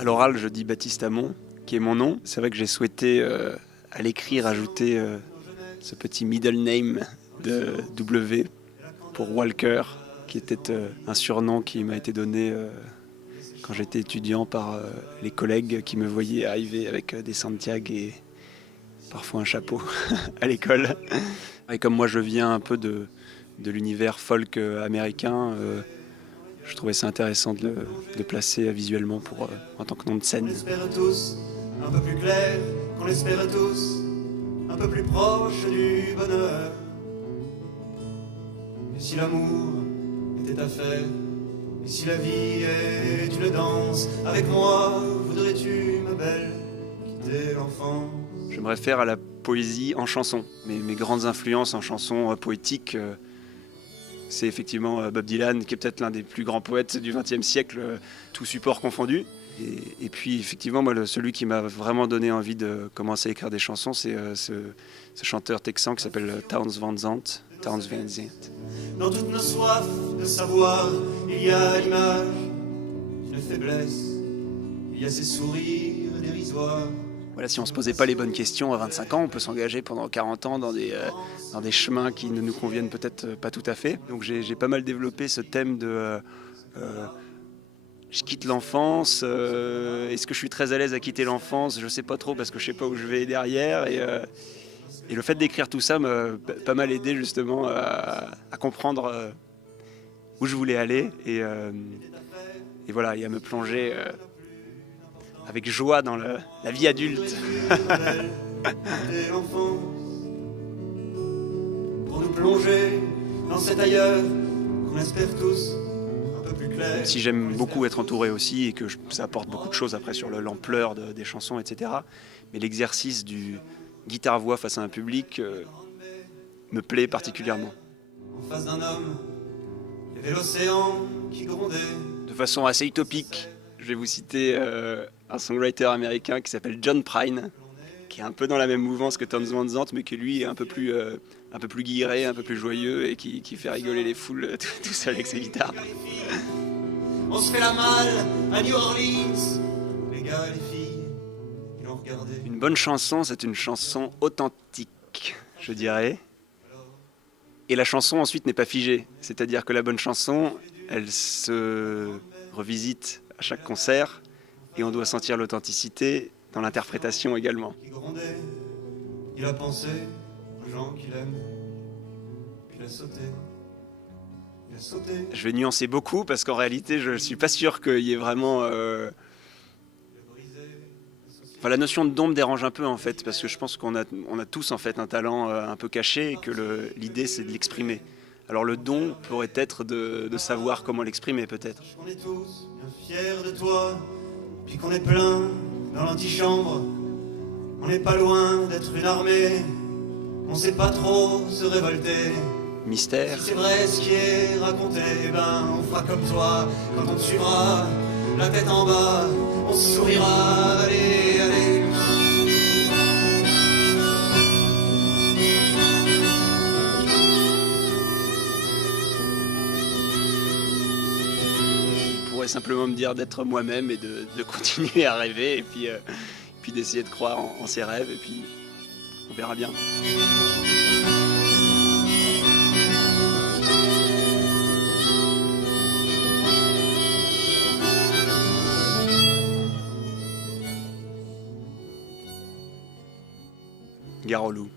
À l'oral, je dis Baptiste Hamon, qui est mon nom. C'est vrai que j'ai souhaité à l'écrit rajouter ce petit middle name de W pour Walker, qui était un surnom qui m'a été donné quand j'étais étudiant par les collègues qui me voyaient arriver avec des Santiago et parfois un chapeau à l'école. Et comme moi je viens un peu de l'univers folk américain, je trouvais ça intéressant de le placer visuellement en tant que nom de scène. On espère tous un peu plus clair, qu'on espère tous un peu plus proche du bonheur. Et si l'amour était à faire, et si la vie est une danse, avec moi voudrais-tu, ma belle, quitter l'enfance? Je me réfère à la poésie en chanson. Mes grandes influences en chanson poétique, c'est effectivement Bob Dylan, qui est peut-être l'un des plus grands poètes du XXe siècle, tout support confondu. Et puis effectivement, moi, celui qui m'a vraiment donné envie de commencer à écrire des chansons, c'est ce chanteur texan qui s'appelle Townes Van Zandt. Townes Van Zandt. Dans toutes nos soifs de savoir, il y a l'image d'une faiblesse, il y a ces sourires dérisoires. Voilà, si on ne se posait pas les bonnes questions à 25 ans, on peut s'engager pendant 40 ans dans des chemins qui ne nous conviennent peut-être pas tout à fait. Donc j'ai pas mal développé ce thème de je quitte l'enfance, est-ce que je suis très à l'aise à quitter l'enfance? Je ne sais pas trop parce que je ne sais pas où je vais derrière. Et le fait d'écrire tout ça m'a pas mal aidé justement à comprendre où je voulais aller et voilà, et à me plonger avec joie dans la vie adulte. Pour nous plonger dans cet ailleurs qu'on espère tous un peu plus clair. Même si j'aime beaucoup être entouré aussi et que ça apporte beaucoup de choses après sur l'ampleur des chansons, etc. Mais l'exercice du guitare-voix face à un public me plaît particulièrement. En face d'un homme, il y avait l'océan qui grondait. De façon assez utopique, je vais vous citer un songwriter américain qui s'appelle John Prine, qui est un peu dans la même mouvance que Townes Van Zandt, mais qui lui est un peu plus guilleré, un peu plus joyeux et qui fait rigoler les foules tout seul avec ses guitares. On se fait la malle à New Orleans. Les gars et les filles, ils l'ont regardé. Une bonne chanson, c'est une chanson authentique, je dirais. Et la chanson ensuite n'est pas figée. C'est-à-dire que la bonne chanson, elle se revisite à chaque concert et on doit sentir l'authenticité dans l'interprétation également. Qui grondait, il a pensé aux gens qu'il aime, puis il a sauté. Il a sauté. Je vais nuancer beaucoup parce qu'en réalité, je ne suis pas sûr qu'il y ait vraiment... Enfin, la notion de don me dérange un peu en fait, parce que je pense qu'on a tous en fait un talent un peu caché et que l'idée c'est de l'exprimer. Alors le don pourrait être de savoir comment l'exprimer peut-être. On est tous bien fiers de toi, puis qu'on est plein dans l'antichambre. On n'est pas loin d'être une armée, on sait pas trop se révolter. Mystère. Si c'est vrai ce qui est raconté, eh ben on fera comme toi quand on te suivra, la tête en bas, on se sourira, allez, allez. Je pourrais simplement me dire d'être moi-même et de continuer à rêver et puis d'essayer de croire en ses rêves et puis on verra bien. Gare au loup.